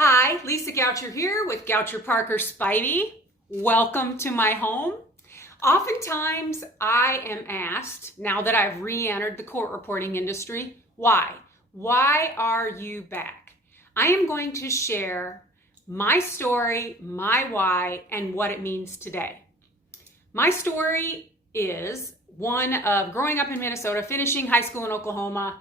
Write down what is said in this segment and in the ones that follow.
Hi, Lisa Goucher here with Goucher Parker Spivey. Welcome to my home. Oftentimes I am asked, now that I've re-entered the court reporting industry, why? Why are you back? I am going to share my story, my why, and what it means today. My story is one of growing up in Minnesota, finishing high school in Oklahoma.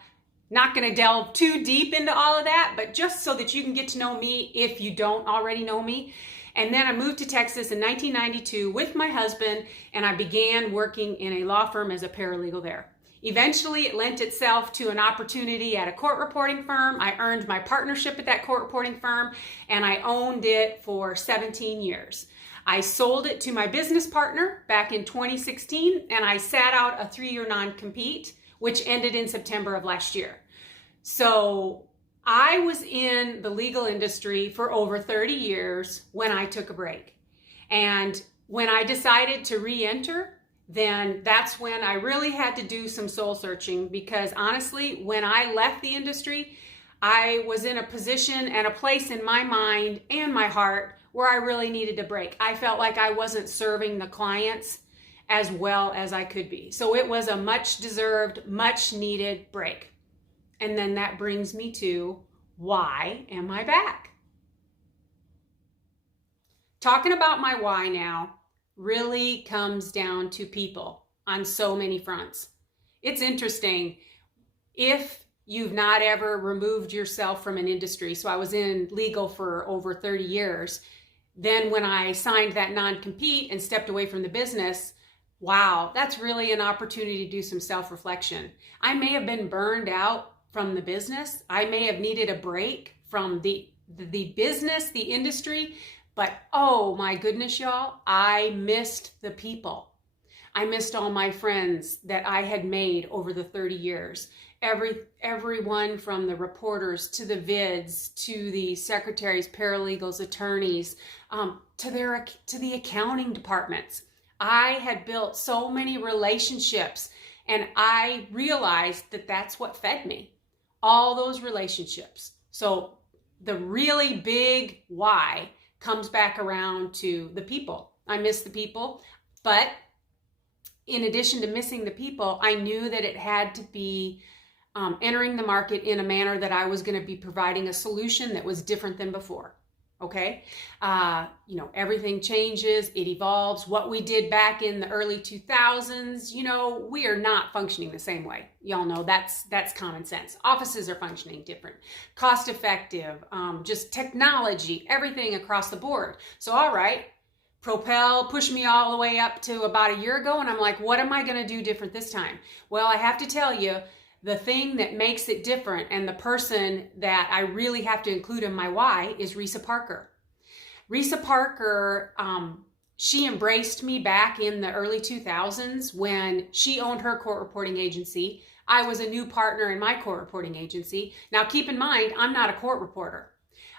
Not going to delve too deep into all of that, but just so that you can get to know me if you don't already know me. And then I moved to Texas in 1992 with my husband, and I began working in a law firm as a paralegal there. Eventually, it lent itself to an opportunity at a court reporting firm. I earned my partnership at that court reporting firm, and I owned it for 17 years. I sold it to my business partner back in 2016, and I sat out a 3-year non-compete, which ended in September of last year. So I was in the legal industry for over 30 years when I took a break. And when I decided to re-enter, then that's when I really had to do some soul searching, because honestly, when I left the industry, I was in a position and a place in my mind and my heart where I really needed a break. I felt like I wasn't serving the clients as well as I could be. So it was a much deserved, much needed break. And then that brings me to, why am I back? Talking about my why now really comes down to people on so many fronts. It's interesting, if you've not ever removed yourself from an industry, so I was in legal for over 30 years, then when I signed that non-compete and stepped away from the business, wow, that's really an opportunity to do some self-reflection. I may have been burned out from the business. I may have needed a break from the business, the industry, but oh my goodness, y'all, I missed the people. I missed all my friends that I had made over the 30 years. Everyone from the reporters to the vids, to the secretaries, paralegals, attorneys, to the accounting departments. I had built so many relationships, and I realized that that's what fed me, all those relationships. So the really big why comes back around to the people. I miss the people, but in addition to missing the people, I knew that it had to be entering the market in a manner that I was going to be providing a solution that was different than before. Okay. Everything changes, it evolves. What we did back in the early 2000s, we are not functioning the same way. Y'all know that's common sense. Offices are functioning different, cost effective, just technology, everything across the board. So, all right, Propel pushed me all the way up to about a year ago. And I'm like, what am I going to do different this time? Well, I have to tell you, the thing that makes it different, and the person that I really have to include in my why, is Risa Parker. Risa Parker, she embraced me back in the early 2000s when she owned her court reporting agency. I was a new partner in my court reporting agency. Now, keep in mind, I'm not a court reporter.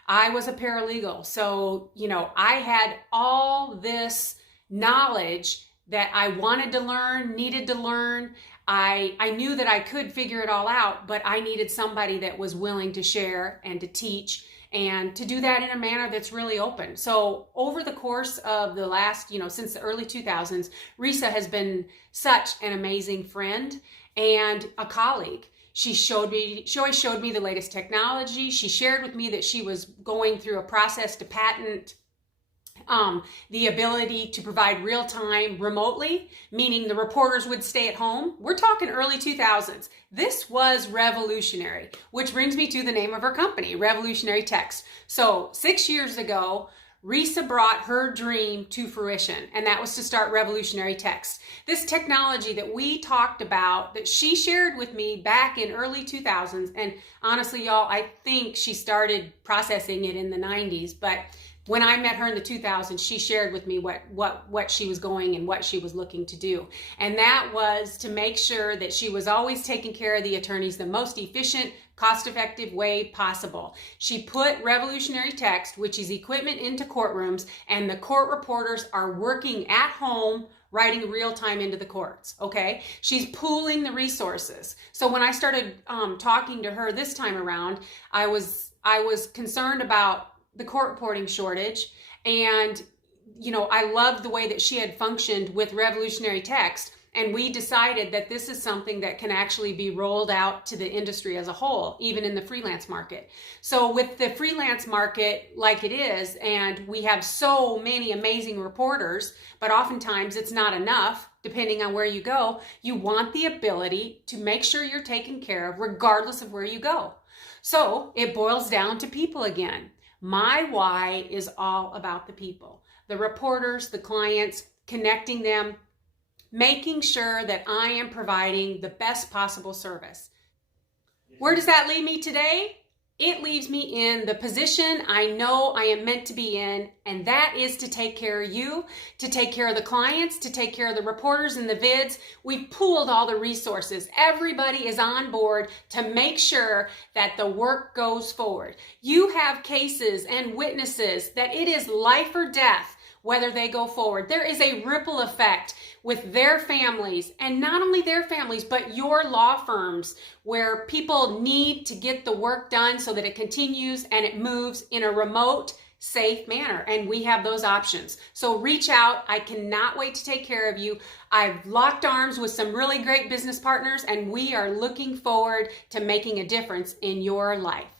I was a paralegal. So, I had all this knowledge that I wanted to learn, needed to learn. I knew that I could figure it all out, but I needed somebody that was willing to share and to teach and to do that in a manner that's really open. So over the course of the last, since the early 2000s, Risa has been such an amazing friend and a colleague. She always showed me the latest technology. She shared with me that she was going through a process to patent the ability to provide real-time remotely, meaning the reporters would stay at home. We're talking early 2000s. This was revolutionary, which brings me to the name of her company, Revolutionary Text. So 6 years ago, Risa brought her dream to fruition, and that was to start Revolutionary Text. This technology that we talked about, that she shared with me back in early 2000s, and honestly, y'all, I think she started processing it in the 90s, but when I met her in the 2000s, she shared with me what she was going and what she was looking to do. And that was to make sure that she was always taking care of the attorneys the most efficient, cost-effective way possible. She put Revolutionary Text, which is equipment, into courtrooms, and the court reporters are working at home, writing real time into the courts, okay? She's pooling the resources. So when I started talking to her this time around, I was concerned about the court reporting shortage. And, I loved the way that she had functioned with revolutionary text. And we decided that this is something that can actually be rolled out to the industry as a whole, even in the freelance market. So with the freelance market like it is, and we have so many amazing reporters, but oftentimes it's not enough, depending on where you go, you want the ability to make sure you're taken care of regardless of where you go. So it boils down to people again. My why is all about the people, the reporters, the clients, connecting them, making sure that I am providing the best possible service. Where does that leave me today? It leaves me in the position I know I am meant to be in, and that is to take care of you, to take care of the clients, to take care of the reporters and the vids. We've pooled all the resources. Everybody is on board to make sure that the work goes forward. You have cases and witnesses that it is life or death whether they go forward. There is a ripple effect with their families, and not only their families, but your law firms, where people need to get the work done so that it continues and it moves in a remote, safe manner. And we have those options. So reach out. I cannot wait to take care of you. I've locked arms with some really great business partners, and we are looking forward to making a difference in your life.